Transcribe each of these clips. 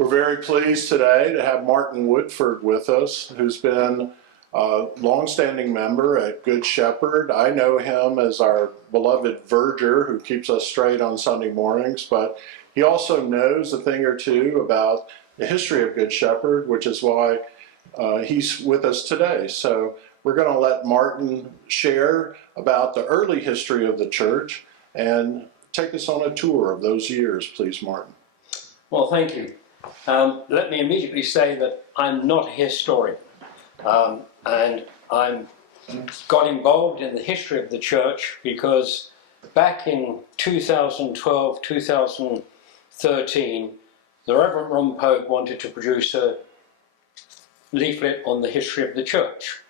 We're very pleased today to have Martin Woodford with us, who's been a longstanding member at Good Shepherd. I know him as our beloved verger who keeps us straight on Sunday mornings, but he also knows a thing or two about the history of Good Shepherd, which is why he's with us today. So we're going to let Martin share about the early history of the church and take us on a tour of those years, please, Martin. Well, thank you. Let me immediately say that I'm not a historian, and I got involved in the history of the church because back in 2012, 2013, the Reverend Ron Pope wanted to produce a leaflet on the history of the church.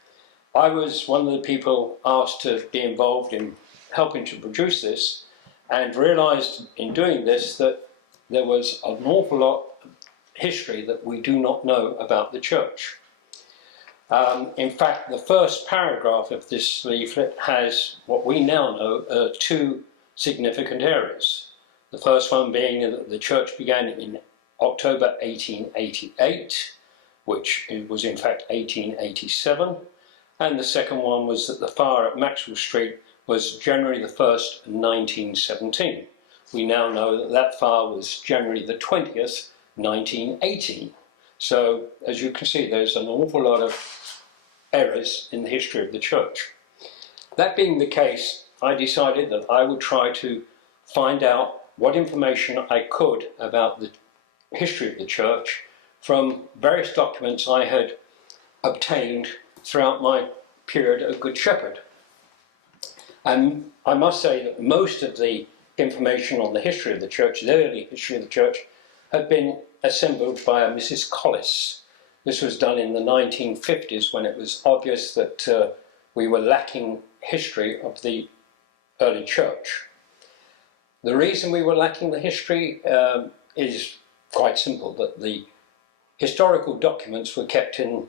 I was one of the people asked to be involved in helping to produce this, and realized in doing this that there was an awful lot of history that we do not know about the church. In fact, the first paragraph of this leaflet has what we now know two significant areas. The first one being that the church began in October 1888, which was in fact 1887, and the second one was that the fire at Maxwell Street was January the 1st, 1917. We now know that that fire was January the 20th, 1918. So, as you can see, there's an awful lot of errors in the history of the church. That being the case, I decided that I would try to find out what information I could about the history of the church from various documents I had obtained throughout my period at Good Shepherd. And I must say that most of the information on the history of the church, the early history of the church, had been assembled by a Mrs. Collis. This was done in the 1950s when it was obvious that we were lacking history of the early church. The reason we were lacking the history is quite simple, that the historical documents were kept in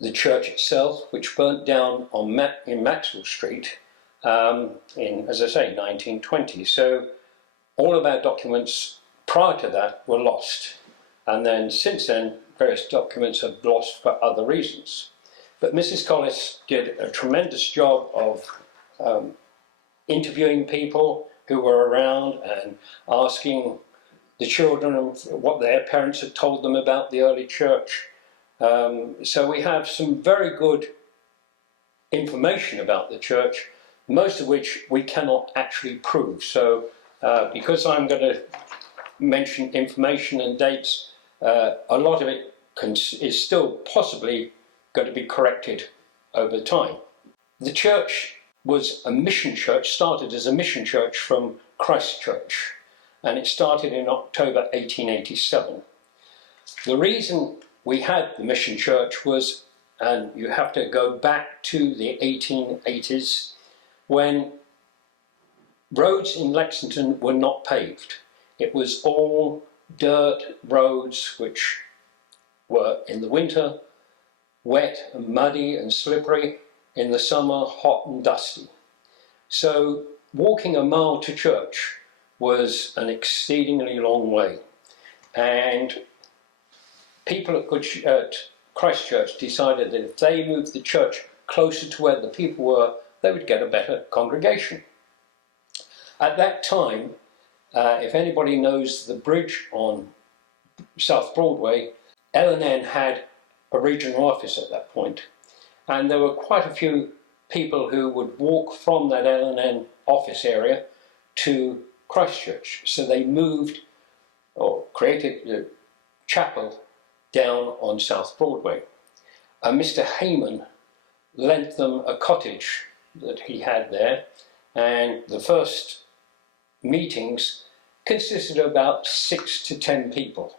the church itself, which burnt down in Maxwell Street in, as I say, 1920. So all of our documents prior to that were lost. And then since then, various documents have lost for other reasons. But Mrs. Collis did a tremendous job of interviewing people who were around and asking the children what their parents had told them about the early church. So we have some very good information about the church, most of which we cannot actually prove. So because I'm going to mention information and dates, a lot of it is still possibly going to be corrected over time. The church was a mission church, started as a mission church from Christ Church, and it started in October 1887. The reason we had the mission church was, and you have to go back to the 1880s, when roads in Lexington were not paved. It was all dirt roads which were in the winter wet and muddy and slippery, in the summer hot and dusty. So walking a mile to church was an exceedingly long way, and people at Christ Church decided that if they moved the church closer to where the people were, they would get a better congregation. At that time, if anybody knows the bridge on South Broadway, L&N had a regional office at that point, and there were quite a few people who would walk from that L&N office area to Christ Church. So they moved or created the chapel down on South Broadway. And Mr. Heyman lent them a cottage that he had there, and the first meetings consisted of about 6 to 10 people.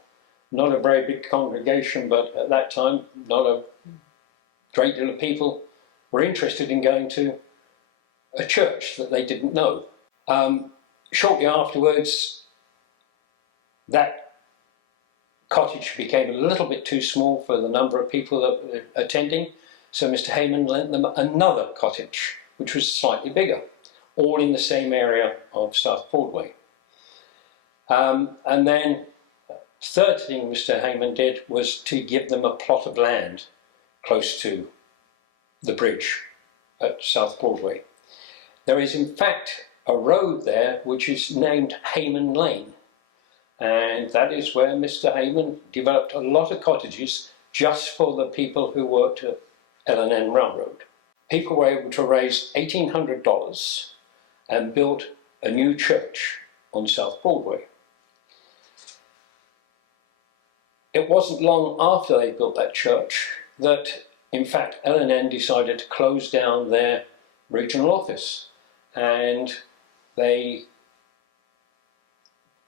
Not a very big congregation, but at that time, not a great deal of people were interested in going to a church that they didn't know. Shortly afterwards, that cottage became a little bit too small for the number of people that were attending, so Mr. Heyman lent them another cottage, which was slightly bigger, all in the same area of South Broadway. And then Third thing Mr. Heyman did was to give them a plot of land close to the bridge at South Broadway. There is in fact a road there which is named Heyman Lane, and that is where Mr. Heyman developed a lot of cottages just for the people who worked at L&N Railroad. People were able to raise $1,800 and built a new church on South Broadway. It wasn't long after they built that church that, in fact, L&N decided to close down their regional office, and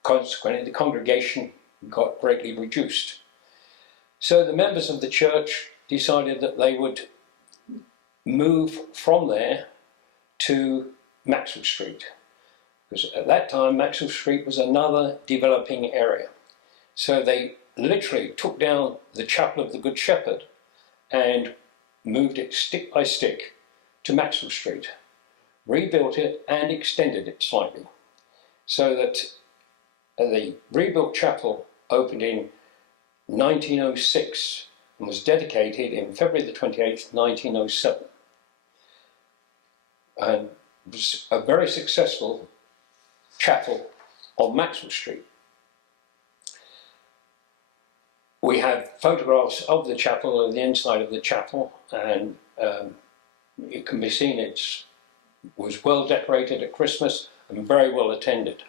consequently the congregation got greatly reduced. So the members of the church decided that they would move from there to Maxwell Street, because at that time Maxwell Street was another developing area. So they literally took down the Chapel of the Good Shepherd and moved it stick by stick to Maxwell Street, rebuilt it and extended it slightly, so that the rebuilt chapel opened in 1906 and was dedicated in February the 28th, 1907. And was a very successful chapel on Maxwell Street. We have photographs of the chapel, of the inside of the chapel, and it can be seen it was well decorated at Christmas and very well attended.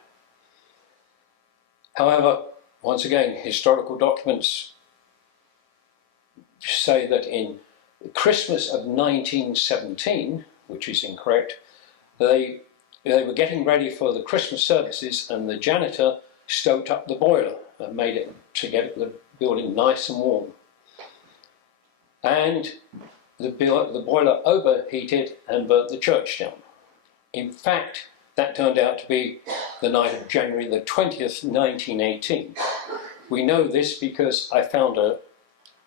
However, once again, historical documents say that in Christmas of 1917, which is incorrect, they were getting ready for the Christmas services, and the janitor stoked up the boiler and made it to get the building nice and warm. And the boiler overheated and burnt the church down. In fact, that turned out to be the night of January the 20th, 1918. We know this because I found a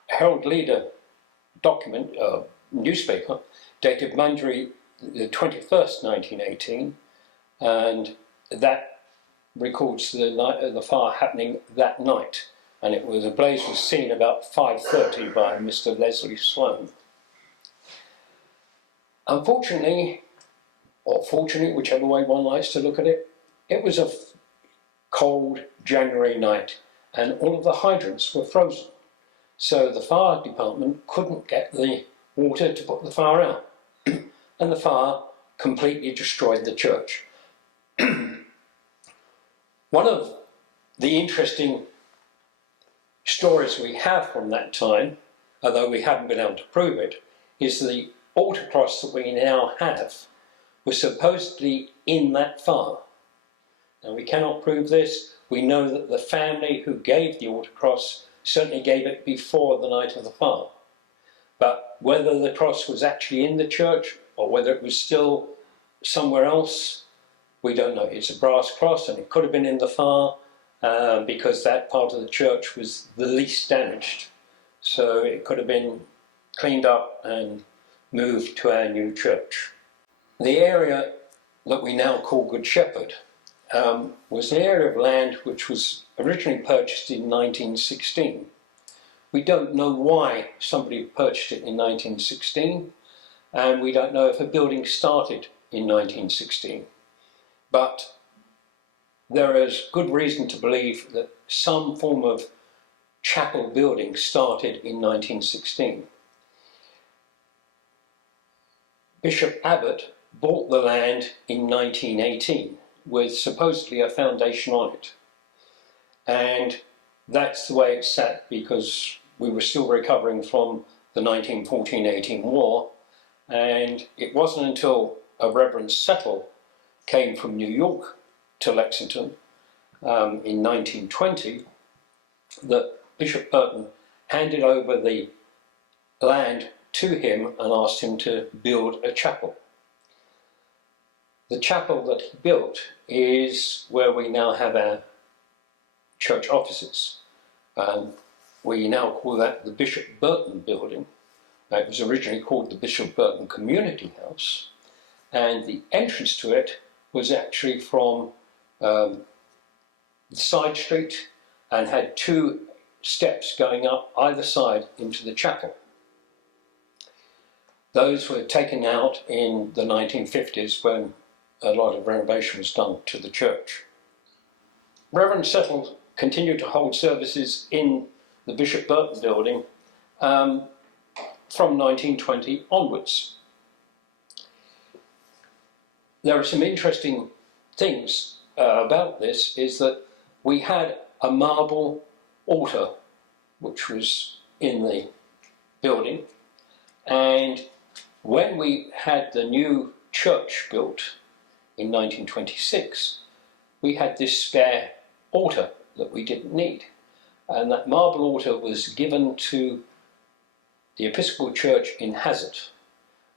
Herald Leader document, newspaper, dated Monday the 21st, 1918, and that records the fire happening that night. And the blaze was seen about 5:30 by Mr. Leslie Sloan. Unfortunately, or fortunately, whichever way one likes to look at it, it was a cold January night and all of the hydrants were frozen. So the fire department couldn't get the water to put the fire out. And the fire completely destroyed the church. One of the interesting stories we have from that time, although we haven't been able to prove it, is the altar cross that we now have was supposedly in that fire. Now, we cannot prove this. We know that the family who gave the altar cross certainly gave it before the night of the fire. But whether the cross was actually in the church or whether it was still somewhere else, we don't know. It's a brass cross and it could have been in the fire because that part of the church was the least damaged. So it could have been cleaned up and moved to our new church. The area that we now call Good Shepherd was an area of land which was originally purchased in 1916. We don't know why somebody purchased it in 1916, and we don't know if a building started in 1916. But there is good reason to believe that some form of chapel building started in 1916. Bishop Abbott bought the land in 1918 with supposedly a foundation on it. And that's the way it sat because we were still recovering from the 1914-18 war, and it wasn't until a Reverend Settle came from New York to Lexington in 1920 that Bishop Burton handed over the land to him and asked him to build a chapel. The chapel that he built is where we now have our church offices. We now call that the Bishop Burton Building. It was originally called the Bishop Burton Community House, and the entrance to it was actually from the side street, and had 2 steps going up either side into the chapel. Those were taken out in the 1950s when a lot of renovation was done to the church. Reverend Settle continued to hold services in the Bishop Burton building from 1920 onwards. There are some interesting things about this, is that we had a marble altar which was in the building, and when we had the new church built in 1926, we had this spare altar that we didn't need, and that marble altar was given to the Episcopal Church in Hazard,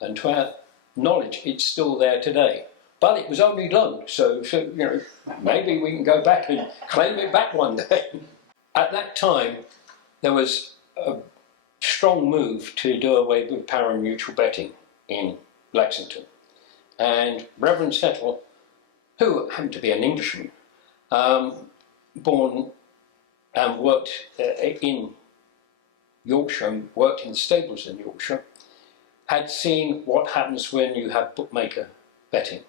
and to our knowledge it's still there today. But it was only loaned, so you know, maybe we can go back and claim it back one day. At that time, there was a strong move to do away with pari-mutuel betting in Lexington. And Reverend Settle, who happened to be an Englishman, born and worked in Yorkshire, and worked in the stables in Yorkshire, had seen what happens when you have bookmaker betting.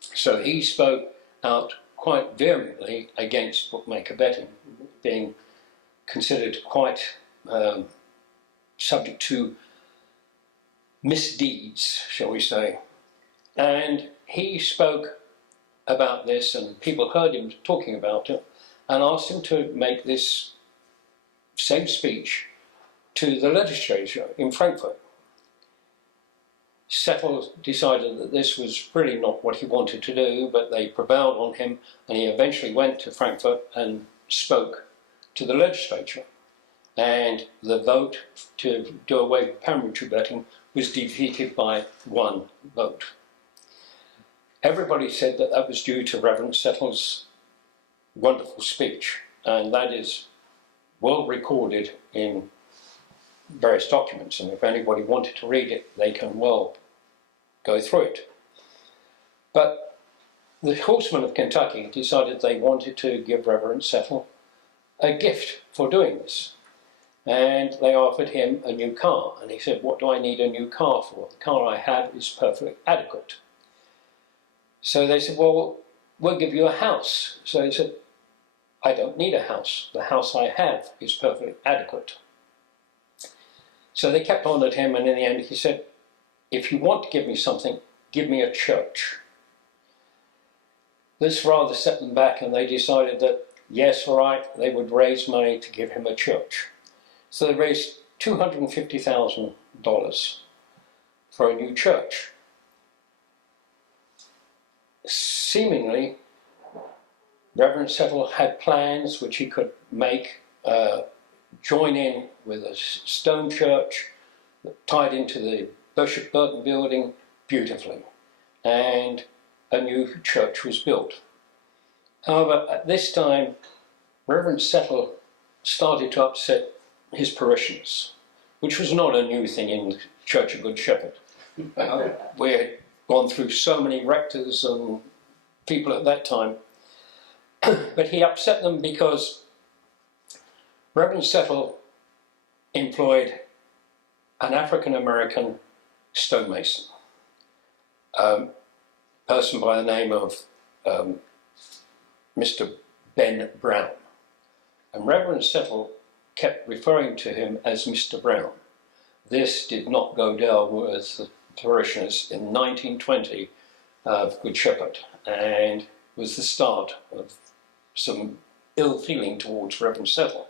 So he spoke out quite vehemently against bookmaker betting, being considered quite subject to misdeeds, shall we say. And he spoke about this, and people heard him talking about it, and asked him to make this same speech to the legislature in Frankfurt. Settle decided that this was really not what he wanted to do, but they prevailed on him, and he eventually went to Frankfurt and spoke to the legislature. And the vote to do away with pari-mutuel betting was defeated by 1 vote. Everybody said that that was due to Reverend Settle's wonderful speech, and that is well recorded in various documents, and if anybody wanted to read it, they can well go through it. But the Horsemen of Kentucky decided they wanted to give Reverend Settle a gift for doing this, and they offered him a new car, and he said, "What do I need a new car for? The car I have is perfectly adequate." So they said, "Well, we'll give you a house." So he said, "I don't need a house. The house I have is perfectly adequate." So they kept on at him, and in the end he said, "If you want to give me something, give me a church." This rather set them back, and they decided that, yes, all right, they would raise money to give him a church. So they raised $250,000 for a new church. Seemingly, Reverend Settle had plans which he could make join in with a stone church that tied into the Bishop Burton building beautifully, and a new church was built. However, at this time, Reverend Settle started to upset his parishioners, which was not a new thing in the Church of Good Shepherd. We had gone through so many rectors and people at that time, but he upset them because Reverend Settle employed an African-American stonemason, a person by the name of Mr. Ben Brown. And Reverend Settle kept referring to him as Mr. Brown. This did not go down with the parishioners in 1920 of Good Shepherd, and was the start of some ill feeling towards Reverend Settle.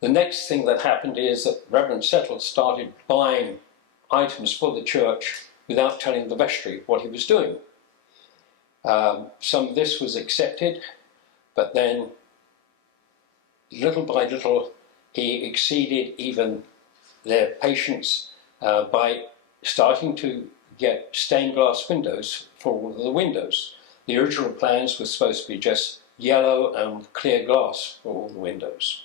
The next thing that happened is that Reverend Settle started buying items for the church without telling the vestry what he was doing. Some of this was accepted, but then little by little he exceeded even their patience by starting to get stained glass windows for all of the windows. The original plans were supposed to be just yellow and clear glass for all the windows.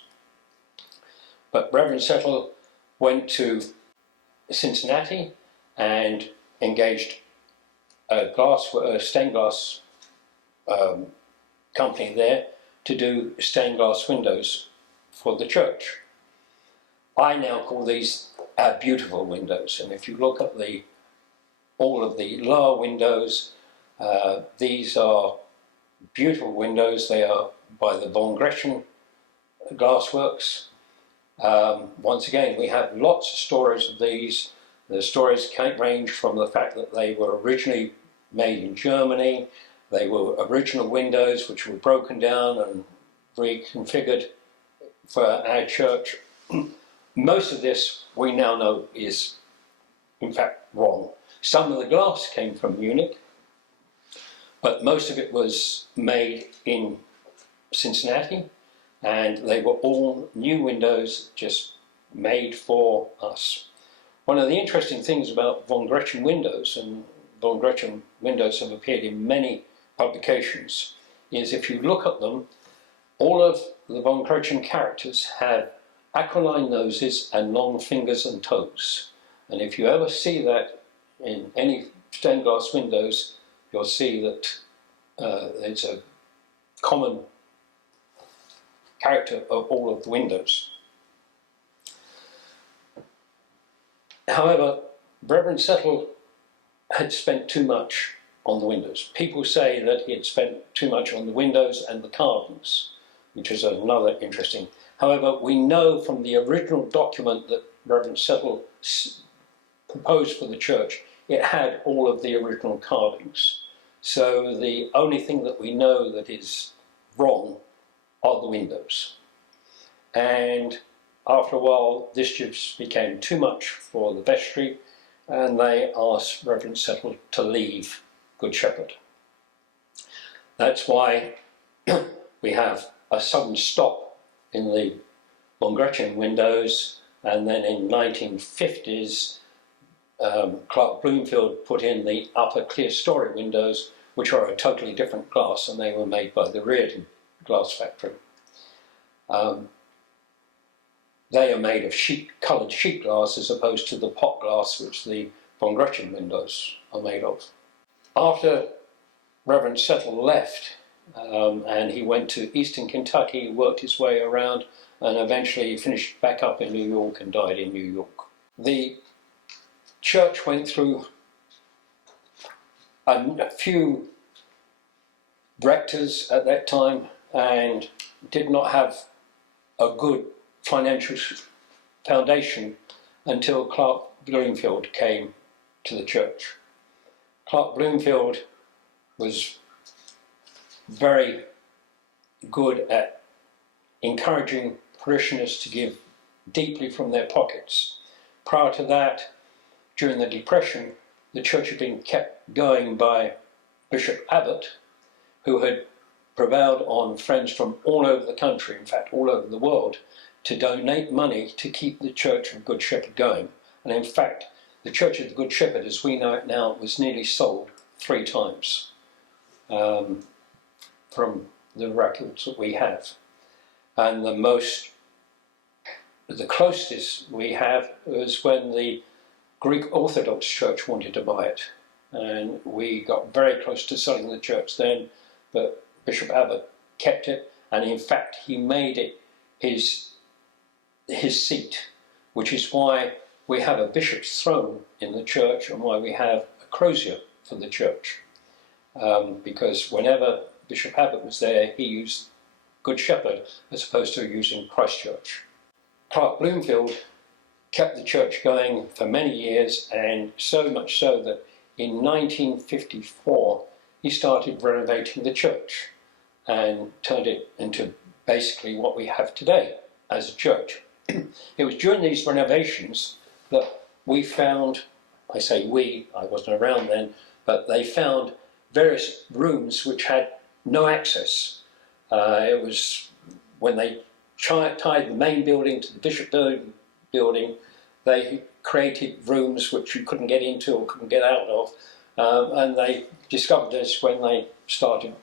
But Reverend Settle went to Cincinnati and engaged a stained glass company there to do stained glass windows for the church. I now call these beautiful windows, and if you look at all of the lower windows, these are beautiful windows. They are by the Von Grecian glassworks. Once again, we have lots of stories of these. The stories can range from the fact that they were originally made in Germany. They were original windows which were broken down and reconfigured for our church. Most of this we now know is in fact wrong. Some of the glass came from Munich, but most of it was made in Cincinnati, and they were all new windows just made for us. One of the interesting things about Von Grecian windows, and Von Grecian windows have appeared in many publications, is if you look at them, all of the Von Grecian characters have aquiline noses and long fingers and toes. And if you ever see that in any stained glass windows, you'll see that it's a common character of all of the windows. However, Reverend Settle had spent too much on the windows. People say that he had spent too much on the windows and the carvings, which is another interesting. However, we know from the original document that Reverend Settle proposed for the church, it had all of the original carvings. So the only thing that we know that is wrong are the windows. And after a while, this just became too much for the vestry, and they asked Reverend Settle to leave Good Shepherd. That's why we have a sudden stop in the Von Grecian windows, and then in 1950s, Clark Bloomfield put in the upper clear story windows, which are a totally different glass, and they were made by the Reardon glass factory. They are made of coloured sheet glass as opposed to the pot glass which the Von Grecian windows are made of. After Reverend Settle left and he went to Eastern Kentucky, worked his way around, and eventually finished back up in New York and died in New York. The church went through a few rectors at that time and did not have a good financial foundation until Clark Bloomfield came to the church. Clark Bloomfield was very good at encouraging parishioners to give deeply from their pockets. Prior to that, during the Depression, the church had been kept going by Bishop Abbott, who had prevailed on friends from all over the country, in fact all over the world, to donate money to keep the Church of Good Shepherd going. And in fact, the Church of the Good Shepherd, as we know it now, was nearly sold 3 times from the records that we have. And the closest we have was when the Greek Orthodox Church wanted to buy it. And we got very close to selling the church then, but Bishop Abbott kept it, and in fact he made it his seat, which is why we have a bishop's throne in the church and why we have a crozier for the church. Because whenever Bishop Abbott was there, he used Good Shepherd as opposed to using Christ Church. Clark Bloomfield kept the church going for many years, and so much so that in 1954 he started renovating the church and turned it into basically what we have today as a church. It was during these renovations that we found, I say we, I wasn't around then, but they found various rooms which had no access. It was when they tied the main building to the bishop building, they created rooms which you couldn't get into or couldn't get out of, and they discovered this when they started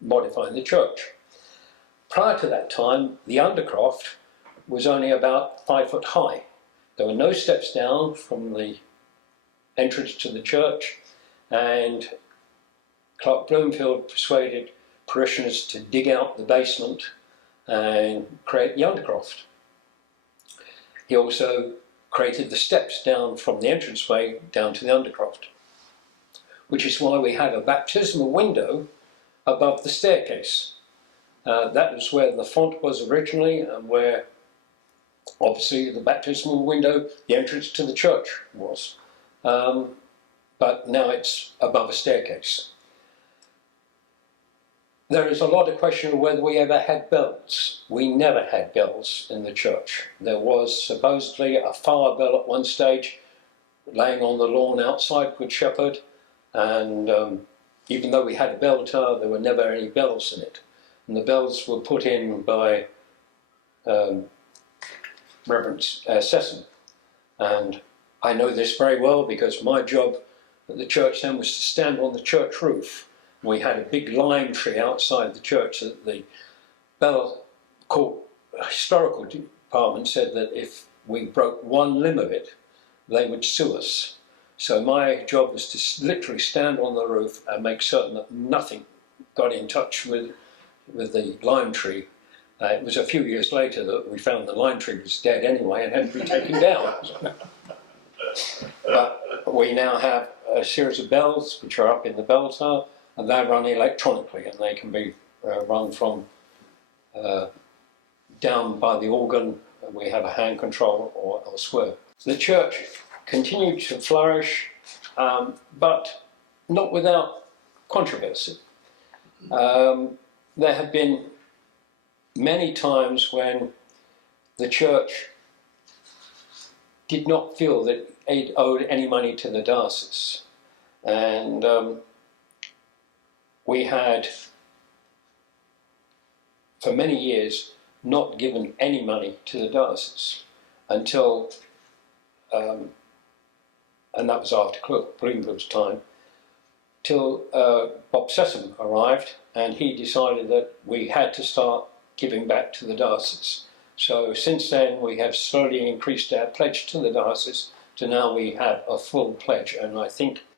modifying the church. Prior to that time, the undercroft was only about 5 foot high. There were no steps down from the entrance to the church, and Clark Bloomfield persuaded parishioners to dig out the basement and create the undercroft. He also created the steps down from the entranceway down to the undercroft, which is why we have a baptismal window above the staircase. That was where the font was originally, and where obviously the baptismal window, the entrance to the church was. But now it's above a staircase. There is a lot of question of whether we ever had bells. We never had bells in the church. There was supposedly a fire bell at one stage laying on the lawn outside Good Shepherd, and even though we had a bell tower, there were never any bells in it. And the bells were put in by Reverend Sesson. And I know this very well because my job at the church then was to stand on the church roof. We had a big lime tree outside the church that the Bell Court Historical Department said that if we broke one limb of it, they would sue us. So my job was to literally stand on the roof and make certain that nothing got in touch with the lime tree. It was a few years later that we found the lime tree was dead anyway and had to be taken down. But we now have a series of bells which are up in the bell tower, and they run electronically, and they can be run from down by the organ. We have a hand control or elsewhere. The church continued to flourish, but not without controversy. There have been many times when the church did not feel that it owed any money to the diocese, and we had, for many years, not given any money to the diocese until, and that was after Bloomfield's time, till Bob Sessom arrived, and he decided that we had to start giving back to the diocese. So since then we have slowly increased our pledge to the diocese to now we have a full pledge, and I think